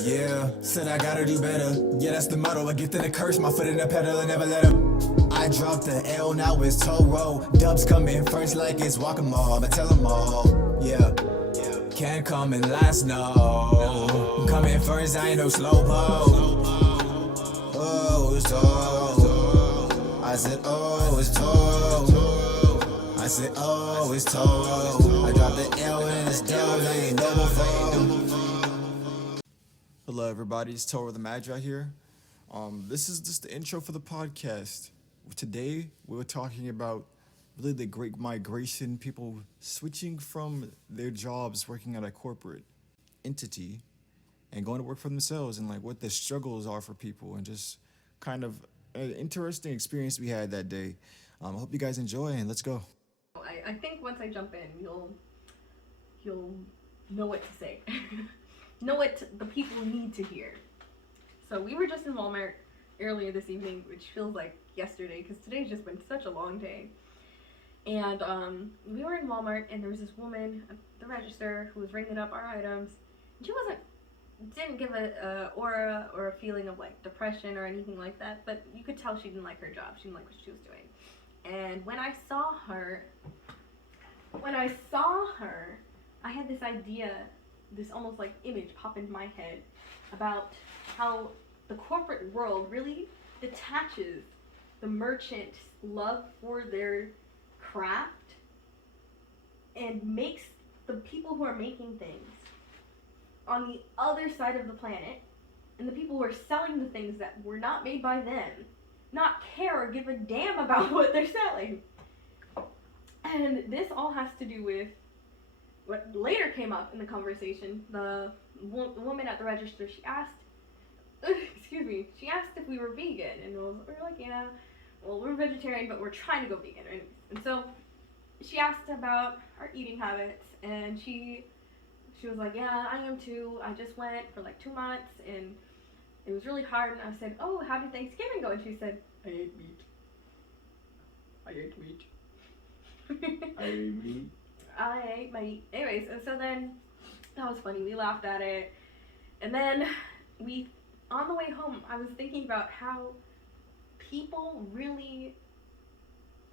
Yeah, said I gotta do better. Yeah, that's the motto. A gift and a curse, my foot in the pedal and never let up. I dropped the L, now it's toll roll. Dubs come in first like it's Whack-A-Mole, but tell them all. Yeah, can't come in last, no. Come in first, I ain't no slowpoke. Oh, it's toll. I said, oh, it's toll. I said, oh, it's toll. I dropped the L and it's down, I ain't double fold. Hello everybody, it's Toro the Magi here. This is just the intro for the podcast. Today we're talking about really the great migration, people switching from their jobs working at a corporate entity and going to work for themselves, and like what the struggles are for people, and just kind of an interesting experience we had that day. I hope you guys enjoy, and let's go. I think once I jump in, you'll know what to say. Know what the people need to hear. So we were just in Walmart earlier this evening, which feels like yesterday because today's just been such a long day. And we were in Walmart, and there was this woman at the register who was ringing up our items. She didn't give a aura or a feeling of like depression or anything like that, but you could tell she didn't like her job. She didn't like what she was doing. And when I saw her, I had this idea, this almost like image pop into my head about how the corporate world really detaches the merchant's love for their craft and makes the people who are making things on the other side of the planet, and the people who are selling the things that were not made by them, not care or give a damn about what they're selling. And this all has to do with what later came up in the conversation. The woman at the register, she asked if we were vegan, and we were like, yeah, well, we're vegetarian, but we're trying to go vegan, right? And so she asked about our eating habits, and she was like, yeah, I am too. I just went for like 2 months, and it was really hard. And I said, oh, how did Thanksgiving go? And she said, I ate meat. I ate meat. Anyways, and so then that was funny. We laughed at it. And then on the way home, I was thinking about how people really,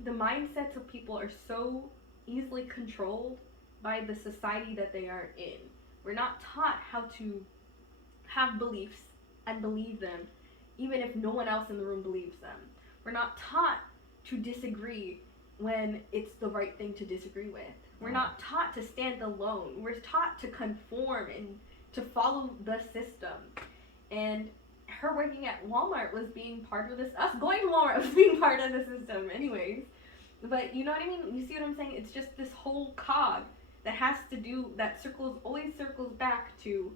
the mindsets of people are so easily controlled by the society that they are in. We're not taught how to have beliefs and believe them, even if no one else in the room believes them. We're not taught to disagree when it's the right thing to disagree with. We're not taught to stand alone. We're taught to conform and to follow the system. And her working at Walmart was being part of this. Us going to Walmart was being part of the system anyways. But you know what I mean? You see what I'm saying? It's just this whole cog that always circles back to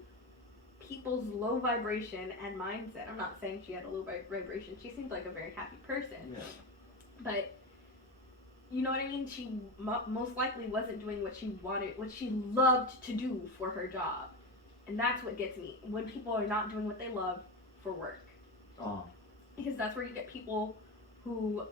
people's low vibration and mindset. I'm not saying she had a low vibration. She seemed like a very happy person. Yeah. But you know what I mean? She most likely wasn't doing what she wanted, what she loved to do for her job. And that's what gets me, when people are not doing what they love for work. Oh. Because that's where you get people who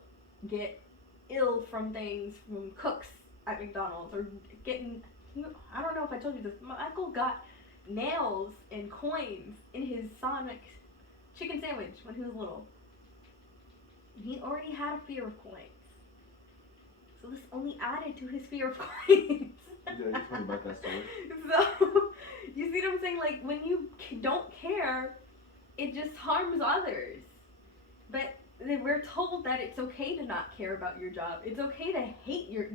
get ill from things, from cooks at McDonald's, or I don't know if I told you this, my uncle got nails and coins in his Sonic chicken sandwich when he was little. He already had a fear of coins. So this only added to his fear of coins. Yeah, you told me about that story. So, you see what I'm saying? Like, when you don't care, it just harms others. But we're told that it's okay to not care about your job. It's okay to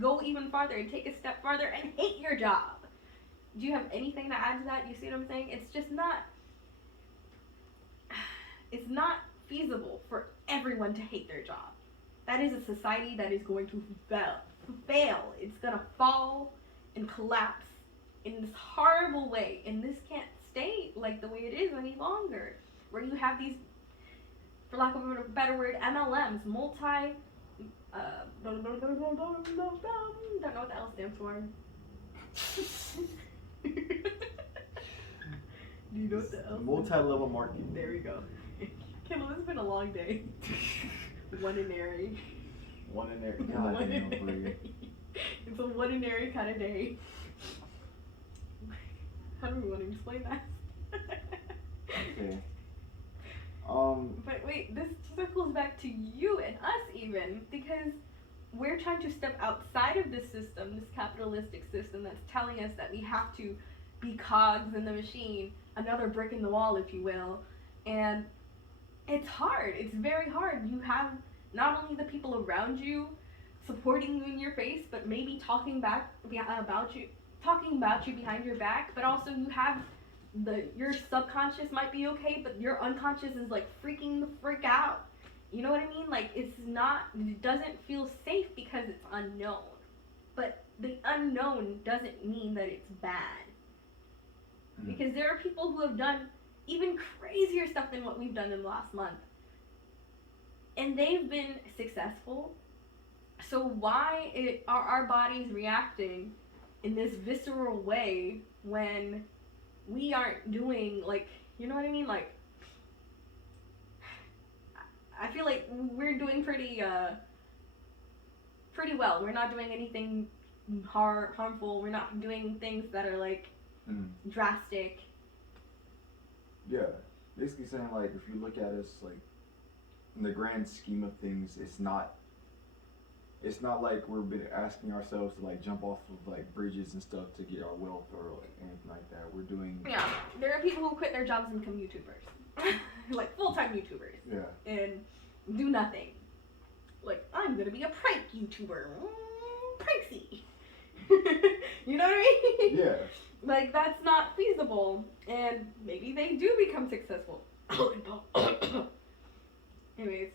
go even farther and take a step farther and hate your job. Do you have anything to add to that? You see what I'm saying? It's just not feasible for everyone to hate their job. That is a society that is going to fail. It's going to fall and collapse in this horrible way. And this can't stay like the way it is any longer. Where you have these, for lack of a better word, MLMs, don't know what the L stands for. Do you know what the L stands for? Multi-level marketing. There we go. Kendall, it's been a long day. One-inary. God damn, Bria. It's a one-inary kind of day. How do we want to explain that? Okay. But wait, this circles back to you and us even, because we're trying to step outside of this system, this capitalistic system that's telling us that we have to be cogs in the machine, another brick in the wall, if you will. And it's hard. It's very hard. You have not only the people around you supporting you in your face, but maybe talking about you behind your back, but also you have your subconscious might be okay, but your unconscious is like freaking the frick out. You know what I mean? Like it doesn't feel safe because it's unknown. But the unknown doesn't mean that it's bad. Because there are people who have done even crazier stuff than what we've done in the last month. And they've been successful. So why are our bodies reacting in this visceral way when we aren't doing, like, you know what I mean? Like, I feel like we're doing pretty well. We're not doing anything harmful. We're not doing things that are, like, drastic. Yeah. Basically saying, like, if you look at us, like, in the grand scheme of things, it's not like we've been asking ourselves to, like, jump off of, like, bridges and stuff to get our wealth or, like, anything like that. We're doing... Yeah. There are people who quit their jobs and become YouTubers. Like, full-time YouTubers. Yeah. And do nothing. Like, I'm gonna be a prank YouTuber. Pranksy. You know what I mean? Yeah. Like, that's not feasible. And maybe they do become successful. Anyways,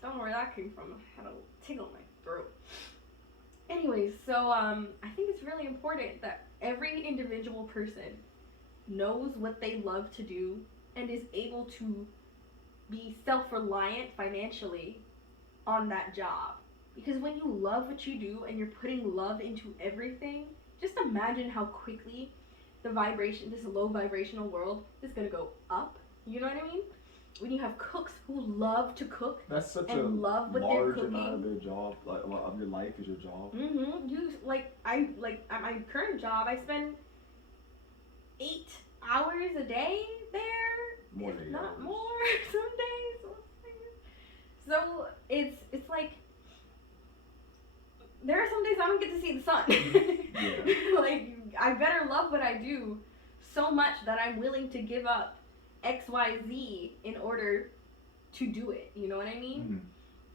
don't know where that came from. I had a tickle in my throat. Anyways, so I think it's really important that every individual person knows what they love to do and is able to be self-reliant financially on that job. Because when you love what you do and you're putting love into everything, just imagine how quickly this low vibrational world is gonna go up. You know what I mean? When you have cooks who love to cook, that's such and a love what they're large cooking. amount of their job, like of your life is your job. At my current job, I spend 8 hours a day there, More than if 8 not hours. more, some days. So it's like there are some days I don't get to see the sun. Yeah. Like, I better love what I do so much that I'm willing to give up XYZ in order to do it. You know what I mean?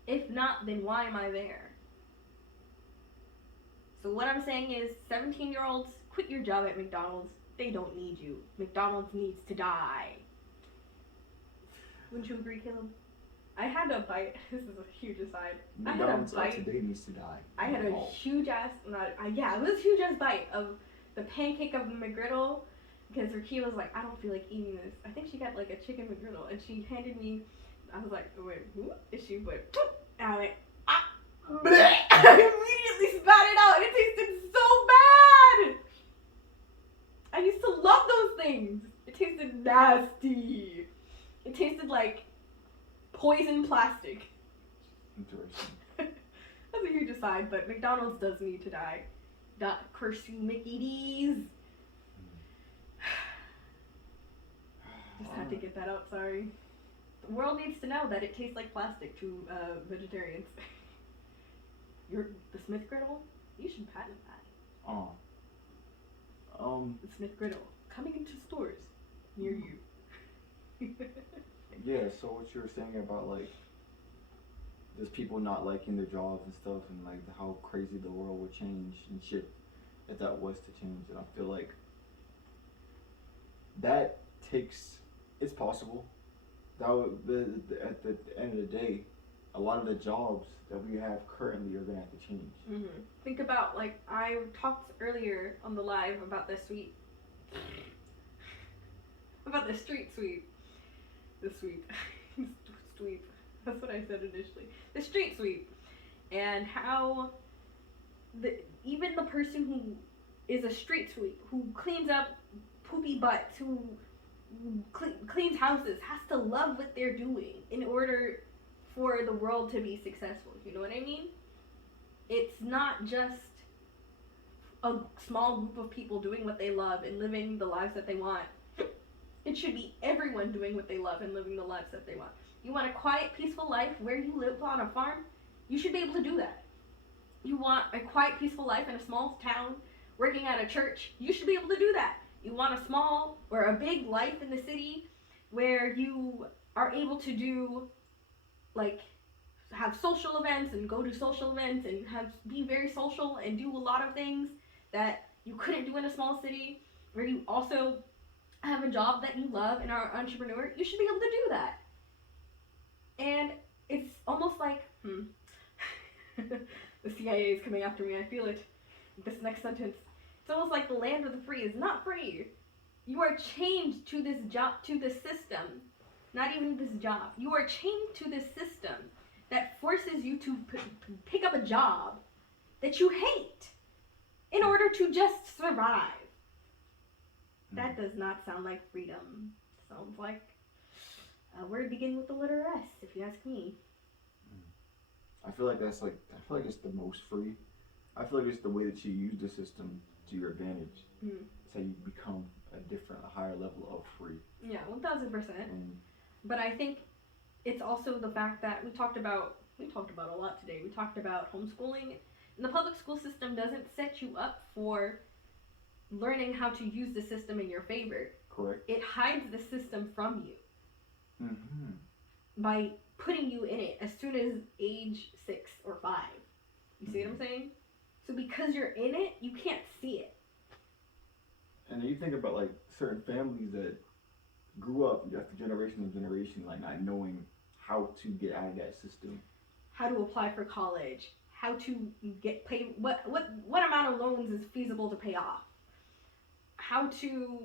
If not, then why am I there? So what I'm saying is, 17-year-olds, quit your job at McDonald's. They don't need you. McDonald's needs to die. Wouldn't you agree, Caleb? I had a bite. This is a huge aside. McDonald's I had a bite. today needs to die. I had a huge ass, it was a huge ass bite of the pancake of the McGriddle, because Rakia was like, I don't feel like eating this. I think she got like a chicken McGriddle, and she handed me, I was like, oh, wait, who? And she went, and I went, ah, bleh. I immediately spat it out. It tasted so bad. I used to love those things. It tasted nasty. It tasted like poison plastic. Interesting. That's a huge aside, but McDonald's does need to die. Curse you, Mickey D's. Just had to get that out, sorry. The world needs to know that it tastes like plastic to vegetarians. The Smith Griddle? You should patent that. The Smith Griddle. Coming into stores near you. Yeah, so what you were saying about, like, there's people not liking their jobs and stuff, and, like, how crazy the world would change and shit if that was to change. And I feel like that it's possible. That would, at the end of the day, a lot of the jobs that we have currently are going to have to change. Mm-hmm. Think about, like, I talked earlier on the live about the street sweep. The sweep. Sweep. That's what I said initially. The street sweep. And how even the person who is a street sweep, who cleans up poopy butts, who cleans houses, has to love what they're doing in order for the world to be successful. You know what I mean? It's not just a small group of people doing what they love and living the lives that they want. It should be everyone doing what they love and living the lives that they want. You want a quiet, peaceful life where you live on a farm? You should be able to do that. You want a quiet, peaceful life in a small town working at a church? You should be able to do that. You want a small or a big life in the city where you are able to do, like, have social events and go to social events and be very social and do a lot of things that you couldn't do in a small city, where you also have a job that you love and are an entrepreneur. You should be able to do that. And it's almost like, the CIA is coming after me. I feel it. This next sentence. It's almost like the land of the free is not free. You are chained to this job, to this system. Not even this job. You are chained to this system that forces you to pick up a job that you hate in order to just survive. That does not sound like freedom. Sounds like a word beginning with the letter S, if you ask me. I feel like it's the most free. I feel like it's the way that you use the system to your advantage. It's how you become a higher level of free. Yeah, 1000%. But I think it's also the fact that we talked about a lot today. We talked about homeschooling, and the public school system doesn't set you up for learning how to use the system in your favor. Correct. It hides the system from you by putting you in it as soon as age 6 or 5. You see what I'm saying? So because you're in it, you can't see it. And then you think about like certain families that grew up after generation and generation, like not knowing how to get out of that system. How to apply for college, how to get paid, what amount of loans is feasible to pay off, how to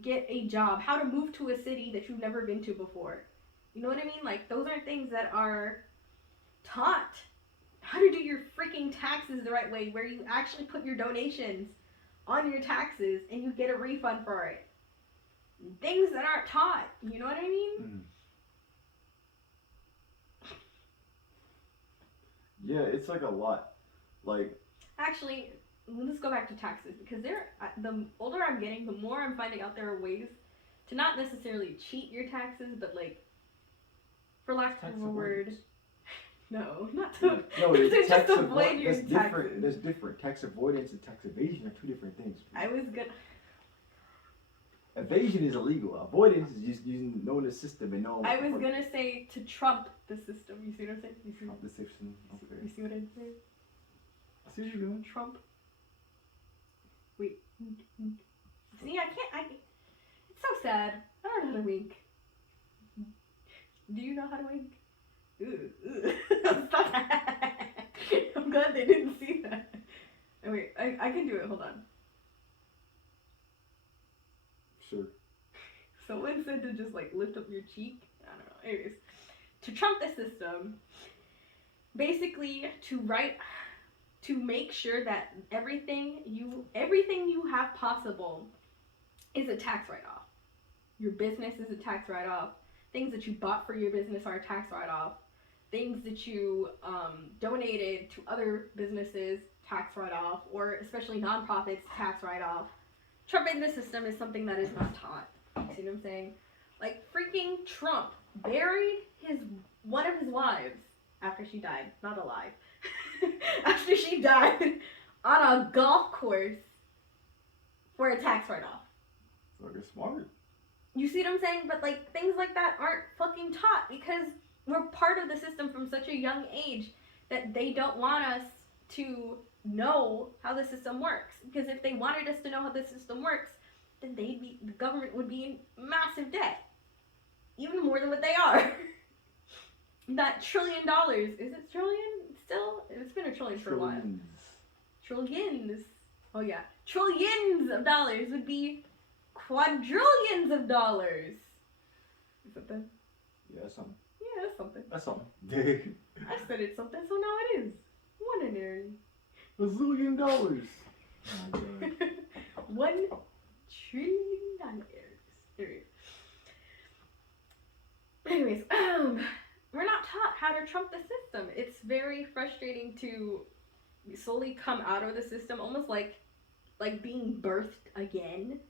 get a job, how to move to a city that you've never been to before. You know what I mean? Like, those aren't things that are taught. How to do your freaking taxes the right way, where you actually put your donations on your taxes and you get a refund for it. Things that aren't taught. You know what I mean? Yeah, it's like a lot. Like, actually, let's go back to taxes, because the older I'm getting, the more I'm finding out there are ways to not necessarily cheat your taxes, but like, for lack of a word, no, not to, no, to just avoid your taxes. There's different. Tax avoidance and tax evasion are two different things. Evasion is illegal. Avoidance is just knowing the system and knowing. I was gonna say to trump the system. You see what I'm saying? Trump the system. Okay. You see what I'm saying? I see what you're doing. Trump. Wait. See, it's so sad. I don't know how to wink. Do you know how to wink? Ooh. Stop that. I'm glad they didn't see that. Oh, wait, I can do it. Hold on. Sure. Someone said to just like lift up your cheek. I don't know. Anyways, to trump the system, basically to make sure that everything you have possible is a tax write-off. Your business is a tax write-off. Things that you bought for your business are a tax write-off. Things that you donated to other businesses, tax write-off, or especially nonprofits, tax write-off. Trumping the system is something that is not taught. You see what I'm saying? Like, freaking Trump buried one of his wives after she died. Not alive. After she died on a golf course for a tax write-off. Fucking smart. You see what I'm saying? But like, things like that aren't fucking taught because we're part of the system from such a young age that they don't want us to know how the system works. Because if they wanted us to know how the system works, then the government would be in massive debt. Even more than what they are. That $1 trillion, is it trillion still? It's been a trillion for a while. Trillions. Oh yeah. Trillions of dollars would be quadrillions of dollars. Is that the? Yeah, that's something. Yeah, that's something. That's something. I said it's something, so now it is. Ordinary. $1 zillion. Oh my God. $1 trillion. Anyways, we're not taught how to trump the system. It's very frustrating to slowly come out of the system, almost like being birthed again.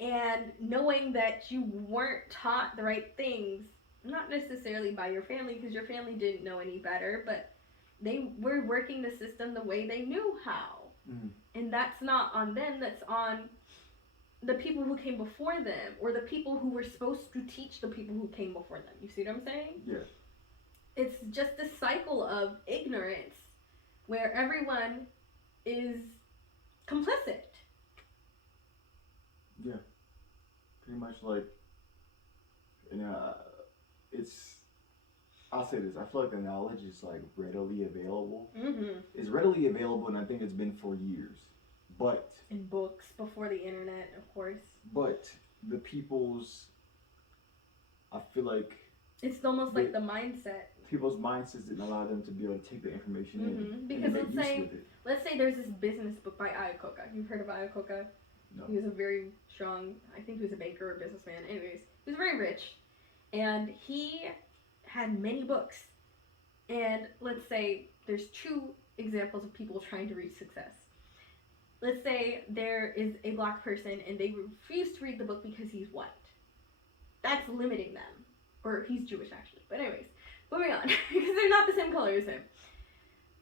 and knowing that you weren't taught the right things, not necessarily by your family, because your family didn't know any better, but they were working the system the way they knew how. Mm. And that's not on them, that's on the people who came before them, or the people who were supposed to teach the people who came before them. You see what I'm saying? Yeah. It's just a cycle of ignorance where everyone is complicit. Yeah. Pretty much like, and it's, I'll say this, I feel like the knowledge is like readily available. Mm-hmm. It's readily available, and I think it's been for years. But In books, before the internet, of course. But the people's, I feel like It's almost like the mindset. people's mindsets didn't allow them to be able to take the information in Because and make use with it. let's say there's this business book by Iacocca. You've heard of Iacocca? No. He was a very strong, I think he was a banker or a businessman. Anyways, he was very rich. And he had many books. And let's say there's two examples of people trying to reach success. Let's say there is a black person and they refuse to read the book because he's white. That's limiting them. Or he's Jewish, actually. But anyways, moving on. Because they're not the same color as him.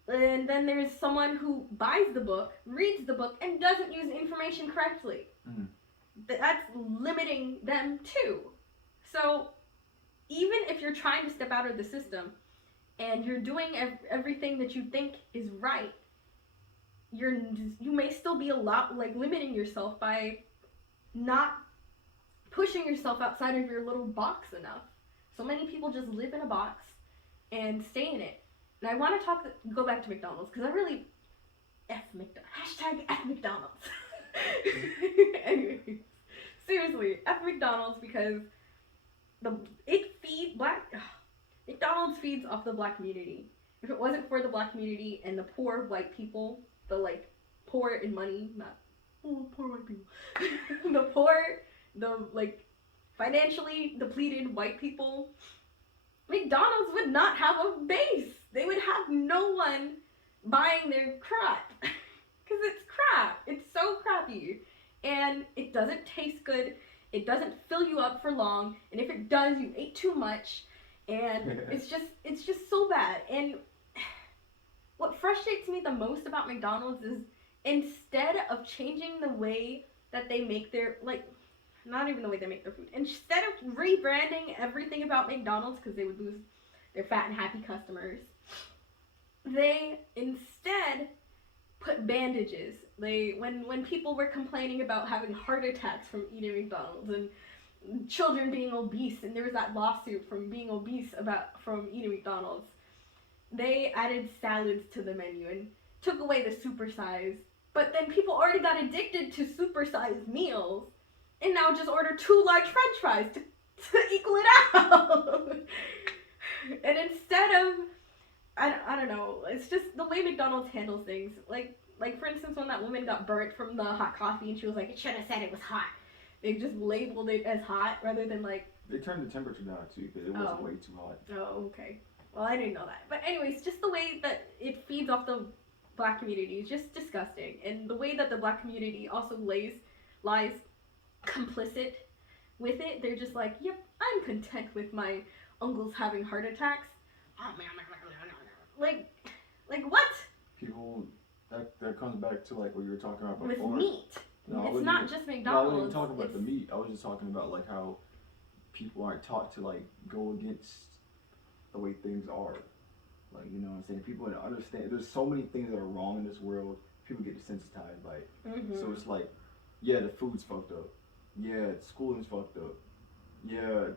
And then there's someone who buys the book, reads the book, and doesn't use information correctly. Mhm. That's limiting them too. So even if you're trying to step out of the system and you're doing everything that you think is right, you may still be limiting yourself by not pushing yourself outside of your little box enough. So many people just live in a box and stay in it. And I want to go back to McDonald's, because I really hashtag F McDonald's. Anyways, seriously, F McDonald's, because McDonald's feeds off the black community. If it wasn't for the black community and the poor white people, the poor in money, not poor white people, the financially depleted white people, McDonald's would not have a base. They would have no one buying their crap. Because it's crap. It's so crappy. And it doesn't taste good. It doesn't fill you up for long. And if it does, you ate too much. And it's just so bad. And what frustrates me the most about McDonald's is, instead of changing the way that they make their, not even the way they make their food, instead of rebranding everything about McDonald's, because they would lose their fat and happy customers, they instead put bandages. When people were complaining about having heart attacks from eating McDonald's, and children being obese, and there was that lawsuit from being obese from eating McDonald's, they added salads to the menu and took away the supersize. But then people already got addicted to supersized meals, and now just order 2 large french fries to equal it out. And instead of, I don't know, it's just the way McDonald's handles things. Like for instance, when that woman got burnt from the hot coffee and she was like, it should have said it was hot. They just labeled it as hot rather than They turned the temperature down too, because it wasn't way too hot. Oh, okay. Well, I didn't know that. But anyways, just the way that it feeds off the black community is just disgusting. And the way that the black community also lies complicit with it. They're just like, yep, I'm content with my uncles having heart attacks. Like what? People, that comes back to what you were talking about before. With meat. No, it's not just McDonald's. No, I wasn't even talking about the meat. I was just talking about how people aren't taught to go against the way things are. You know what I'm saying? People don't understand. There's so many things that are wrong in this world. People get desensitized by it. Mm-hmm. So it's yeah, the food's fucked up. Yeah, schooling's fucked up. Yeah,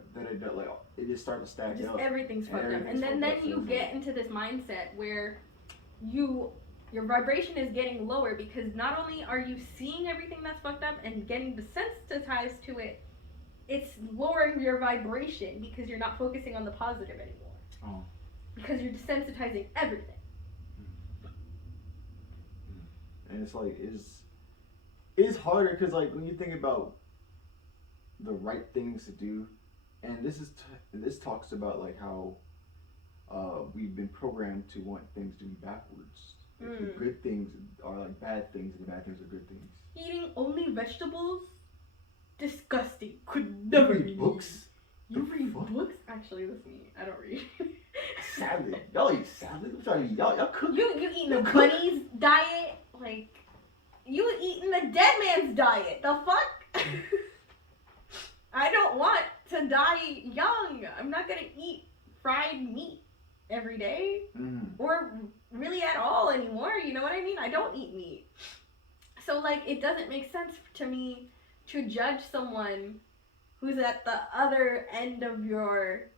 it just starts to stack up. Everything's fucked up. And then you get into this mindset where your vibration is getting lower, because not only are you seeing everything that's fucked up and getting desensitized to it, it's lowering your vibration because you're not focusing on the positive anymore. Oh. Because you're desensitizing everything. And it's harder because when you think about the right things to do, and this talks about how we've been programmed to want things to be backwards. The good things are bad things, and the bad things are good things. Eating only vegetables disgusting. Could You never read eat books? You The read fuck? books? Actually, that's me. I don't read. Salad. Y'all eat salad? I'm trying to eat. Y'all cook. You eating the You cook? bunny's diet? Like, you eating the dead man's diet? The fuck? I don't want to die young. I'm not gonna eat fried meat every day. Or really at all anymore. You know what I mean? I don't eat meat. So, like, it doesn't make sense to me to judge someone who's at the other end of your,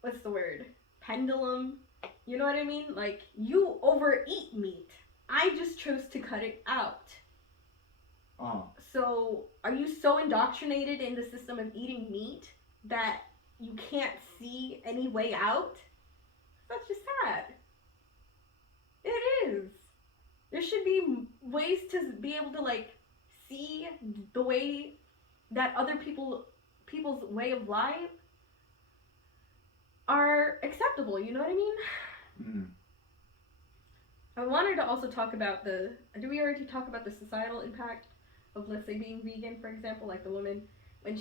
what's the word? Pendulum? You know what I mean? Like, you overeat meat. I just chose to cut it out. So, are you so indoctrinated in the system of eating meat that you can't see any way out? That's just sad. It is. There should be ways to be able to, like, see the way that other people's way of life are acceptable. You know what I mean? I wanted to also talk about did we already talk about the societal impact of, let's say, being vegan, for example, like the woman when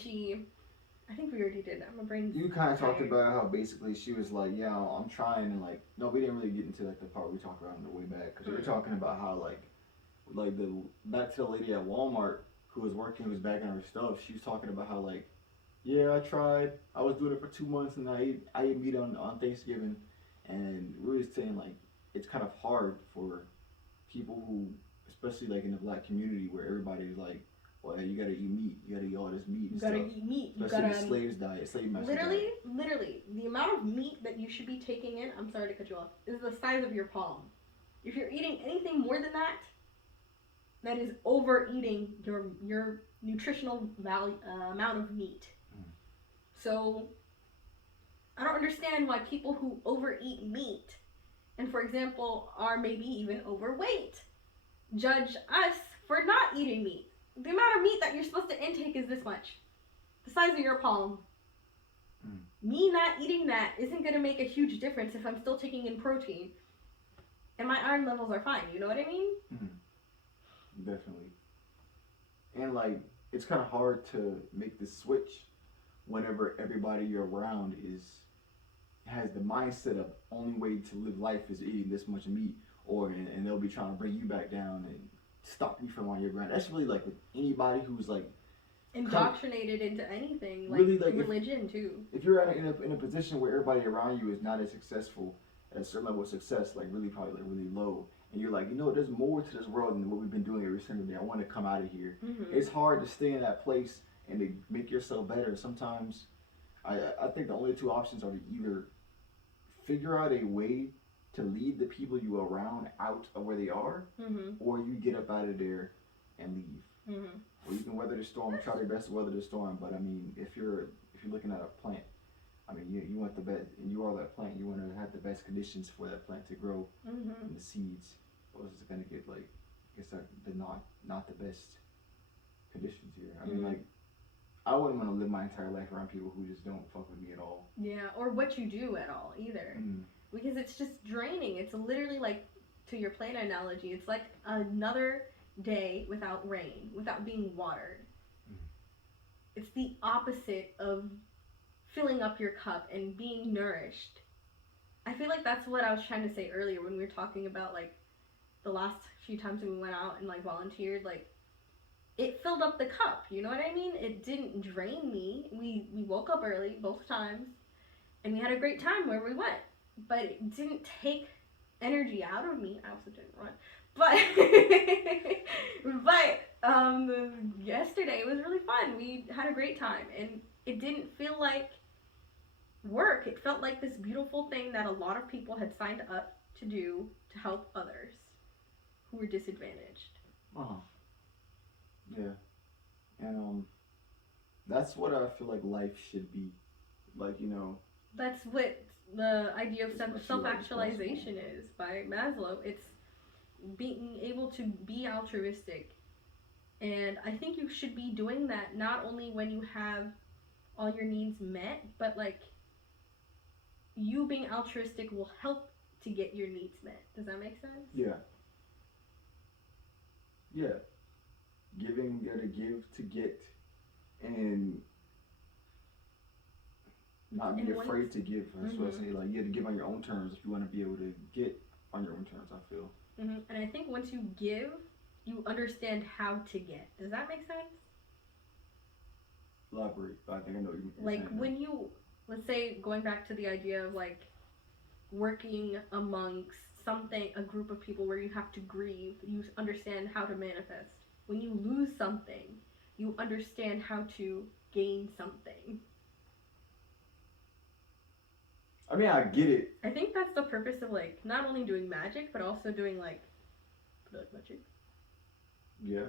I think we already did. My brain's You kind of talked tired. about how basically she was like, yeah, I'm trying, and like, no, we didn't really get into like the part we talked about on the way back, because we were talking about how like the back to the lady at Walmart who was working, who was bagging her stuff. She was talking about how like, yeah, I tried, I was doing it for 2 months, and I ate meat on Thanksgiving, and we were saying like it's kind of hard for people who, especially like in the black community, where everybody's like, well, you gotta eat meat, you gotta eat all this meat and You stuff. gotta eat meat. You Especially gotta the slaves diet, slave master literally, diet. the amount of meat that you should be taking in. I'm sorry to cut you off. Is the size of your palm. If you're eating anything more than that, that is overeating your nutritional value amount of meat. So I don't understand why people who overeat meat, and for example are maybe even overweight, judge us for not eating meat. The amount of meat that you're supposed to intake is this much. The size of your palm. Me not eating that isn't going to make a huge difference if I'm still taking in protein. And my iron levels are fine. You know what I mean? Definitely. And like, it's kind of hard to make the switch whenever everybody you're around has the mindset of only way to live life is eating this much meat, and they'll be trying to bring you back down and stop you from on your grind. That's really like with anybody who's like indoctrinated into anything, like, really, like religion too. If you're in a position where everybody around you is not as successful, at a certain level of success, like really probably like really low, and you're like, you know, there's more to this world than what we've been doing every single day. I want to come out of here. It's hard to stay in that place and to make yourself better. Sometimes, I think the only two options are to either figure out a way to lead the people you are around out of where they are, or you get up out of there and leave. Or you can weather the storm, try your best to weather the storm. But I mean, if you're looking at a plant, I mean, you want the best, and you are that plant. You want to have the best conditions for that plant to grow, and the seeds. Or else it's gonna get like, I guess the not the best conditions here. I mean, like, I wouldn't want to live my entire life around people who just don't fuck with me at all. Yeah, or what you do at all either, because it's just draining. It's literally like, to your plant analogy, it's like another day without rain, without being watered. It's the opposite of filling up your cup and being nourished. I feel like that's what I was trying to say earlier when we were talking about like the last few times when we went out and like volunteered. Like, it filled up the cup, you know what I mean? It didn't drain me. We woke up early both times and we had a great time where we went, but it didn't take energy out of me. I also didn't run, but yesterday it was really fun. We had a great time and it didn't feel like work. It felt like this beautiful thing that a lot of people had signed up to do to help others who were disadvantaged. Yeah. And that's what I feel like life should be. Like, you know, that's what the idea of As much self-actualization as is by Maslow. It's being able to be altruistic. And I think you should be doing that not only when you have all your needs met, but like, you being altruistic will help to get your needs met. Does that make sense? Yeah. Yeah. Giving, you gotta give to get. and not be And once- afraid to give. That's what I Mhm. say. Like, you have to give on your own terms if you want to be able to get on your own terms. I feel. And I think once you give, you understand how to get. Does that make sense? Elaborate. I think I know what you're Like saying. when you, let's say, going back to the idea of like working amongst something, a group of people where you have to grieve, you understand how to manifest. When you lose something, you understand how to gain something. I mean, I get it. I think that's the purpose of like not only doing magic but also doing like magic. Yeah.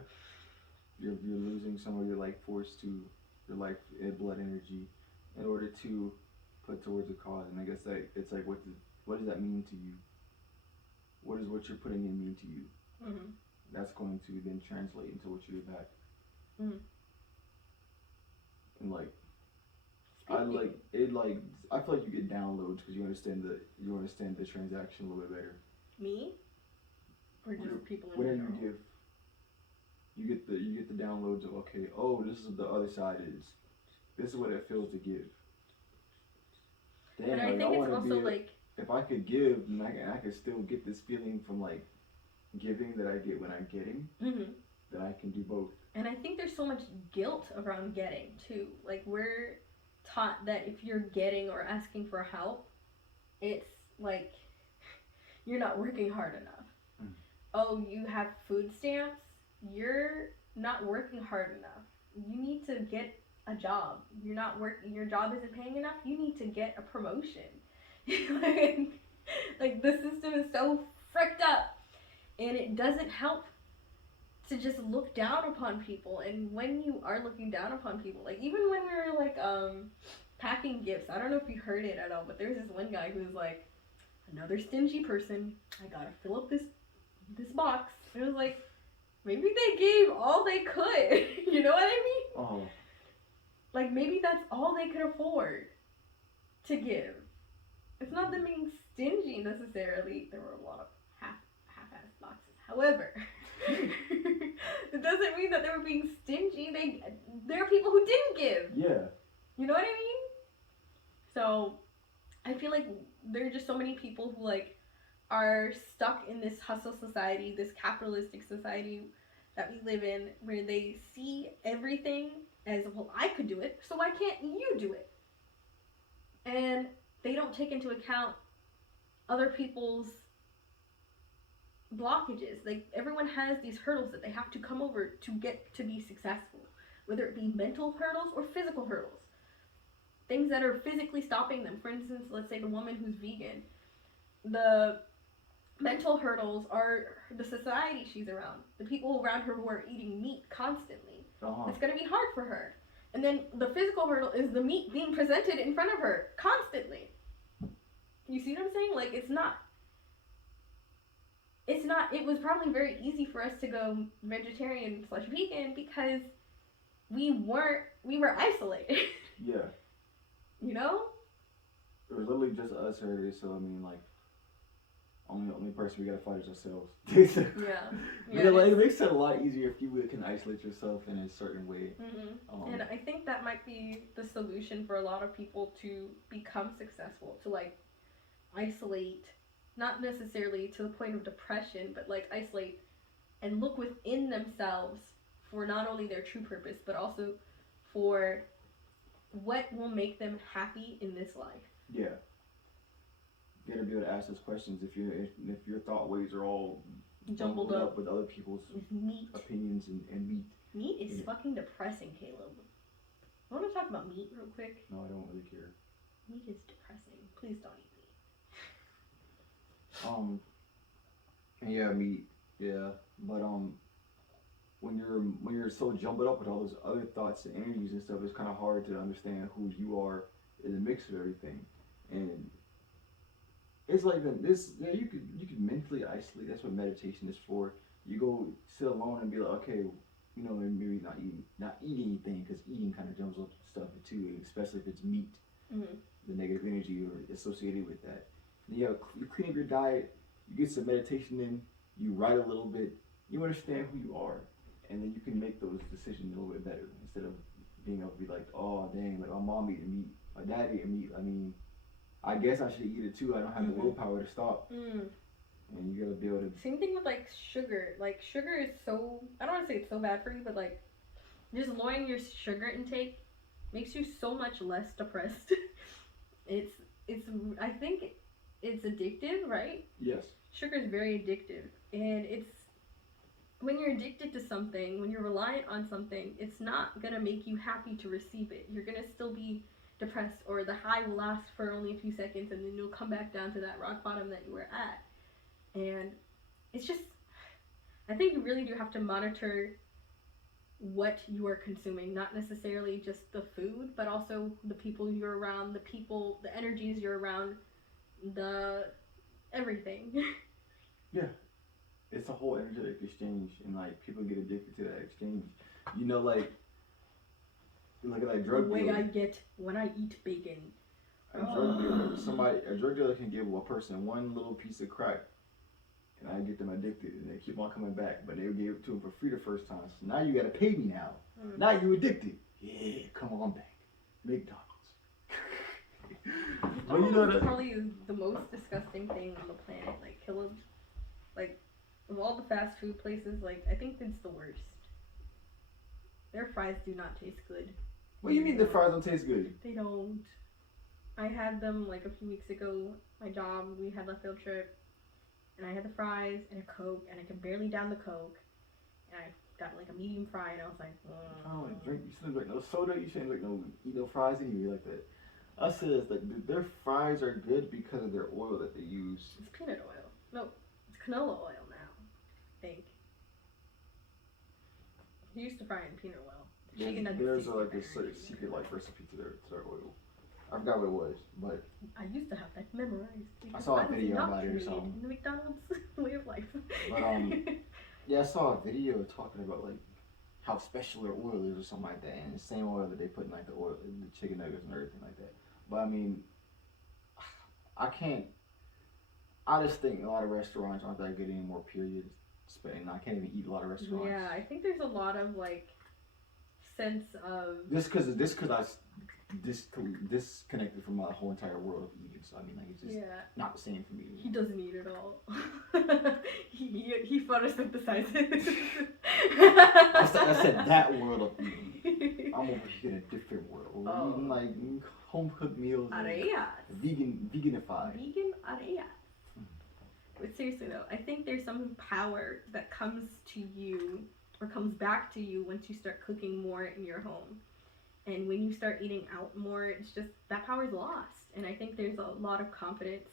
You're losing some of your life force to your life and blood energy in order to put towards a cause. And I guess that it's like, what does that mean to you? What does what you're putting in mean to you? Mm-hmm. That's going to then translate into what you get back. Mm. And like, I feel like you get downloads because you understand the transaction a little bit better. Me? Or just people in Whatever general? you get the downloads of, okay, oh, this is what the other side is. This is what it feels to give. Damn, And I like, think it's wanna also be like, if I could give, then I could still get this feeling from like giving that I get when I'm getting. mm-hmm. That I can do both. And I think there's so much guilt around getting too. Like we're taught that if you're getting or asking for help, it's like you're not working hard enough. Mm. Oh, you have food stamps? You're not working hard enough. You need to get a job. You're not working. Your job isn't paying enough. You need to get a promotion. like the system is so fricked up, and it doesn't help to just look down upon people. And when you are looking down upon people, like even when we were like packing gifts, I don't know if you heard it at all, but there's this one guy who was like, another stingy person, I gotta fill up this box. And it was like, maybe they gave all they could. You know what I mean? Oh. Like maybe that's all they could afford to give. It's not them being stingy necessarily. There were a lot of half-assed boxes. However, it doesn't mean that they were being stingy. There are people who didn't give. Yeah. You know what I mean? So I feel like there are just so many people who like are stuck in this hustle society, this capitalistic society that we live in, where they see everything as, well, I could do it, so why can't you do it? And they don't take into account other people's blockages. Like everyone has these hurdles that they have to come over to get to be successful, whether it be mental hurdles or physical hurdles, things that are physically stopping them. For instance, let's say the woman who's vegan, the mental hurdles are the society she's around, the people around her who are eating meat constantly. Uh-huh. It's going to be hard for her. And then the physical hurdle is the meat being presented in front of her constantly. You see what I'm saying? Like, it was probably very easy for us to go vegetarian/vegan because we were isolated. Yeah. You know? It was literally just us earlier, so I mean, like, only person we gotta fight is ourselves. Yeah. Like, it makes it a lot easier if you can isolate yourself in a certain way. Mm-hmm. And I think that might be the solution for a lot of people to become successful, to like isolate, not necessarily to the point of depression, but like isolate and look within themselves for not only their true purpose, but also for what will make them happy in this life. Yeah. You gotta be able to ask those questions if your thought waves are all Jumbled up with other people's with meat. opinions and meat. Meat is Yeah. fucking depressing, Caleb. I want to talk about meat real quick. No, I don't really care. Meat is depressing. Please don't eat meat. Yeah, meat. Yeah, but when you're so jumbled up with all those other thoughts and energies and stuff, it's kind of hard to understand who you are in the mix of everything. And it's like you could mentally isolate. That's what meditation is for. You go sit alone and be like, okay, you know, maybe not eat anything, because eating kind of jumbles up stuff too, especially if it's meat. Mm-hmm. The negative energy associated with that. And you clean up your diet. You get some meditation in. You write a little bit. You understand who you are, and then you can make those decisions a little bit better instead of being able to be like, oh dang, like my mom eating meat, my dad eating meat. I mean, I guess I should eat it too. I don't have the willpower to stop. And you gotta be able to. Same thing with like sugar. Like sugar is so, I don't want to say it's so bad for you, but like just lowering your sugar intake makes you so much less depressed. it's I think it's addictive, right? Yes. Sugar is very addictive, and it's when you're addicted to something, when you're reliant on something, it's not gonna make you happy to receive it. You're gonna still be depressed, or the high will last for only a few seconds, and then you'll come back down to that rock bottom that you were at. And it's just, I think you really do have to monitor what you are consuming, not necessarily just the food, but also the people you're around, the energies you're around, the everything. Yeah, it's a whole energetic exchange, and like people get addicted to that exchange. You know, like look at like drug The way dealer. I get when I eat bacon. A drug dealer can give a person one little piece of crack, and I get them addicted, and they keep on coming back. But they gave it to them for free the first time, so now you gotta pay me now. Now you addicted. Yeah, come on back, McDonald's. But you know McDonald's that. probably is the most disgusting thing on the planet. Like like of all the fast food places, like I think it's the worst. Their fries do not taste good. What do you mean the fries don't taste good? They don't. I had them like a few weeks ago. My job, we had a field trip, and I had the fries and a Coke, and I could barely down the Coke, and I got like a medium fry, and I was like, I don't like drink. You shouldn't drink no soda. You shouldn't drink eat no fries anyway like that. I said that their fries are good because of their oil that they use. It's peanut oil. No, it's canola oil now, I think. He used to fry in peanut oil. Chicken nuggets There's taste like better a in secret peanut like recipe to their oil. I forgot what it was, but I used to have that memorized. I saw a was video about it or indoctrinated something. in the McDonald's way of life. But yeah, I saw a video talking about like how special their oil is or something like that, and the same oil that they put in like the oil, in the chicken nuggets and everything like that. But I mean, I can't. I just think a lot of restaurants aren't that good anymore. Period. And I can't even eat a lot of restaurants. Yeah, I think there's a lot of like sense of This cause I disconnected from my whole entire world of eating. So I mean, like it's just not the same for me. He doesn't eat at all. he photosynthesizes. I said that world of eating. I'm over here in a different world. We're eating like home cooked meals. Veganified. Vegan areas. But seriously though, I think there's some power that comes to you or comes back to you once you start cooking more in your home. And when you start eating out more, it's just that power's lost. And I think there's a lot of confidence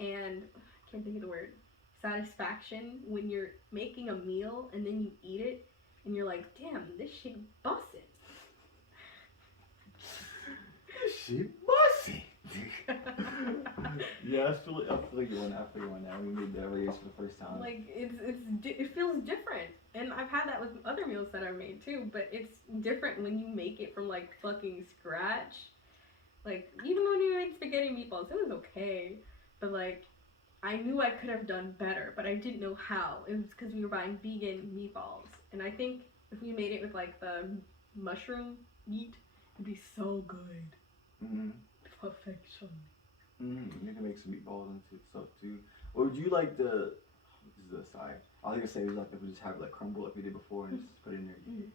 and I can't think of the word, satisfaction when you're making a meal and then you eat it and you're like, damn, this shit busted. This shit busted. Yeah, I feel you on that. We made that race for the first time. Like it feels different, and I've had that with other meals that I've made too. But it's different when you make it from like fucking scratch. Like even when we made spaghetti meatballs, it was okay, but like I knew I could have done better, but I didn't know how. It was because we were buying vegan meatballs, and I think if we made it with like the mushroom meat, it'd be so good. Mm-hmm. Perfection. Mm-hmm. You can make some meatballs and stuff too. Or would you like the? This is the side. I was gonna say it was like if we just have it like crumble like we did before and just put it in there. Mm-hmm.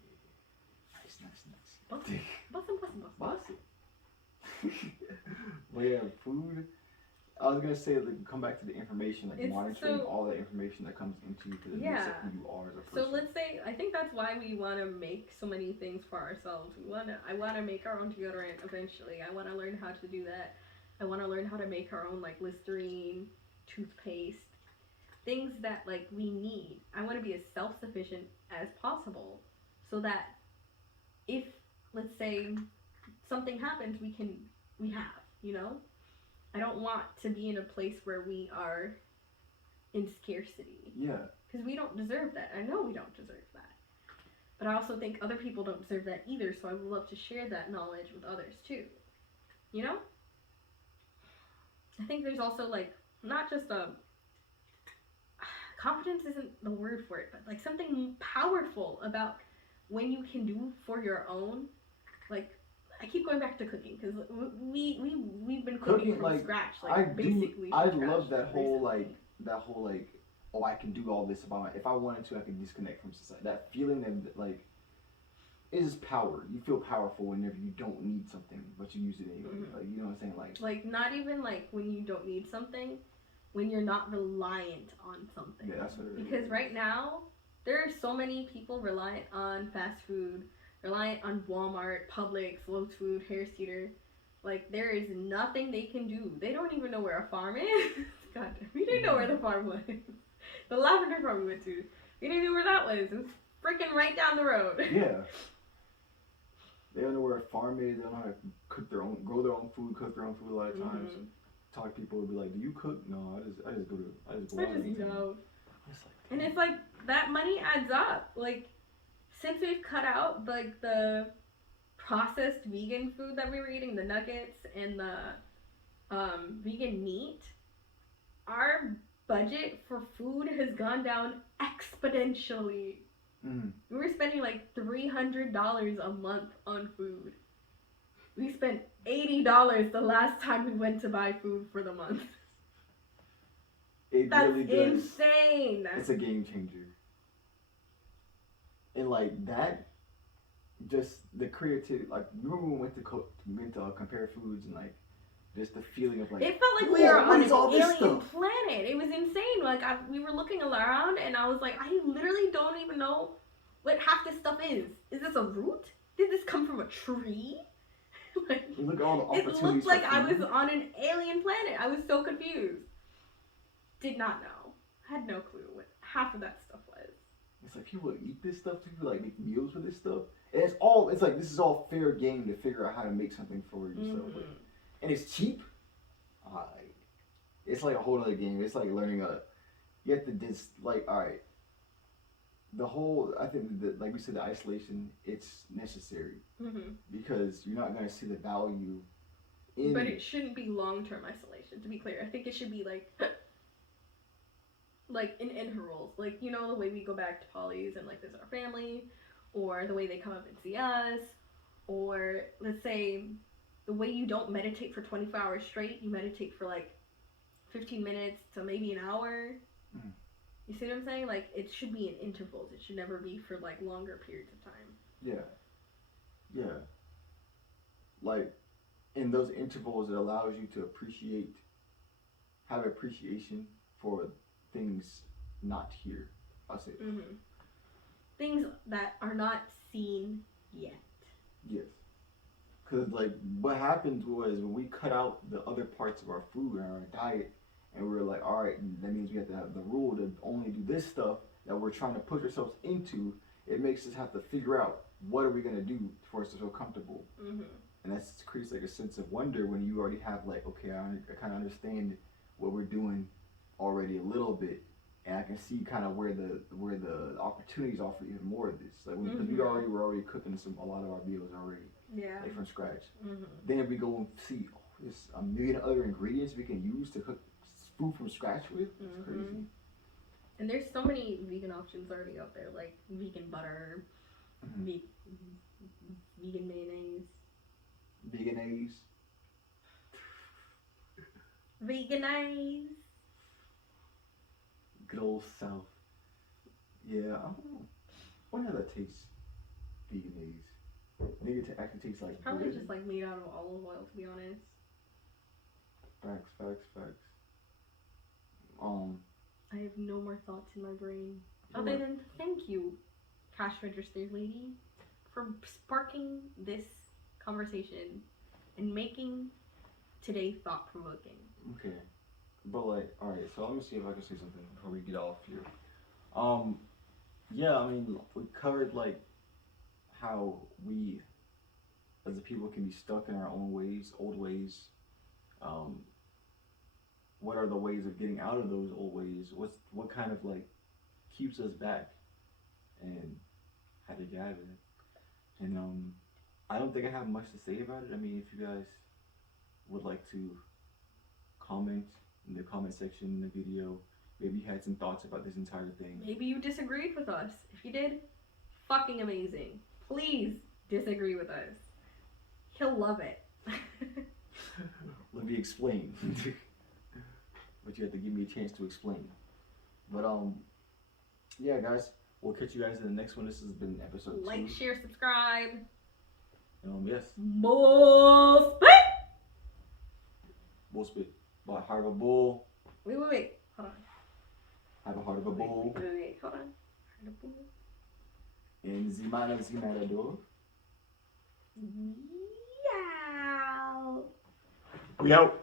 Nice. Boss it. But yeah, food. I was gonna say like come back to the information, like monitoring all the information that comes into the who you are as a person. So let's say I think that's why we want to make so many things for ourselves. I want to make our own deodorant eventually. I want to learn how to do that. I want to learn how to make our own like Listerine, toothpaste, things that like we need. I want to be as self-sufficient as possible so that if let's say something happens, we have, you know? I don't want to be in a place where we are in scarcity. Yeah. Because we don't deserve that. I know we don't deserve that. But I also think other people don't deserve that either, so I would love to share that knowledge with others too. You know? I think there's also like, not just confidence isn't the word for it, but like something powerful about when you can do for your own Like, I keep going back to cooking because we've been cooking from like, scratch. I Like, basically. I from love scratch that whole recently. like, oh, I can do all this about my, if I wanted to, I could disconnect from society. That feeling of like, it is power. You feel powerful whenever you don't need something, but you use it anyway. Mhm. Like, you know what I'm saying? Like, not even like when you don't need something, when you're not reliant on something. Yeah, that's what it really Because is. right now, there are so many people reliant on fast food, reliant on Walmart, Publix, Lowe's Food, Harris Teeter. Like, there is nothing they can do. They don't even know where a farm is. God, we didn't know where the farm was. The lavender farm we went to. We didn't know where that was. It was freaking right down the road. Yeah. They don't know where a farm is. They don't know how to grow their own food, cook their own food a lot of times. Mhm. Talk to people would be like, "Do you cook?" No, I just go I out just and eat out. It's like, And it's like that money adds up. Like, since we've cut out like the processed vegan food that we were eating, the nuggets and the vegan meat, our budget for food has gone down exponentially. mm, We were spending like $300 a month on food. We spent $80 the last time we went to buy food for the month. it That's really does. insane. It's a game changer. And like that, just the creativity. Like, remember when we went to compare foods and like just the feeling of like, It felt like we "Whoa, were what on is an all this alien stuff?" planet. It was insane. Like, we were looking around, and I was like, I literally don't even know what half this stuff is. Is this a root? Did this come from a tree? Like, You look at all the it opportunities. looked like for I was food. on an alien planet. I was so confused. Did not know. Had no clue what half of that stuff was. It's like people eat this stuff. People like make meals with this stuff. And it's like this is all fair game to figure out how to make something for yourself. Mhm. And it's cheap. It's like a whole other game. It's like learning you have to like, all right, the whole, I think that, like we said, the isolation, it's necessary Mhm. because you're not going to see the value in, But it shouldn't be long-term isolation. To be clear, I think it should be like in intervals. Like, you know, the way we go back to Polly's and like visit our family, or the way they come up and see us, or let's say the way you don't meditate for 24 hours straight, you meditate for like 15 minutes to maybe an hour. Mhm. You see what I'm saying? Like, it should be in intervals. It should never be for like longer periods of time. yeah. Like, in those intervals, it allows you to have appreciation for things not here. I'll say. Mm-hmm. Things that are not seen yet. Yes. Because, like, what happened was when we cut out the other parts of our food and our diet, and we were like, all right, that means we have to have the rule to only do this stuff that we're trying to push ourselves into. It makes us have to figure out what are we going to do for us to feel comfortable. Mm-hmm. And that creates, like, a sense of wonder when you already have, like, okay, I kind of understand what we're doing already a little bit. And I can see kind of where the opportunities are for even more of this. Like, because we were already cooking a lot of our meals already. Yeah. Like, from scratch. Mm-hmm. Then we go and see, oh, there's a million other ingredients we can use to cook food from scratch with. It's crazy. And there's so many vegan options already out there, like vegan butter, Mhm. vegan mayonnaise, Veganese. veganize. Good old South. Yeah, I don't know. I wonder how that tastes. Veganese. Maybe it actually tastes like Probably bread. just like made out of olive oil, to be honest. Facts. I have no more thoughts in my brain You other know than thank you, cash register lady, for sparking this conversation and making today thought provoking. Okay. But like, alright, so let me see if I can say something before we get off here. Yeah, I mean, we covered like how we as a people can be stuck in our own ways, old ways. What are the ways of getting out of those old ways? What kind of like keeps us back, and how to get out of it? And I don't think I have much to say about it. I mean, if you guys would like to comment in the comment section in the video, maybe you had some thoughts about this entire thing. Maybe you disagreed with us. If you did, fucking amazing. Please disagree with us. He'll love it. Let me explain. But you have to give me a chance to explain. But yeah, guys, we'll catch you guys in the next one. This has been episode 2. Like, share, subscribe. Yes. Bull spit. Bull spit. By Heart of a Bull. Wait. Hold on. Have a heart of a bull. Wait. Hold on. Heart of a bull. And Zimana Zimatador. Meow. We out.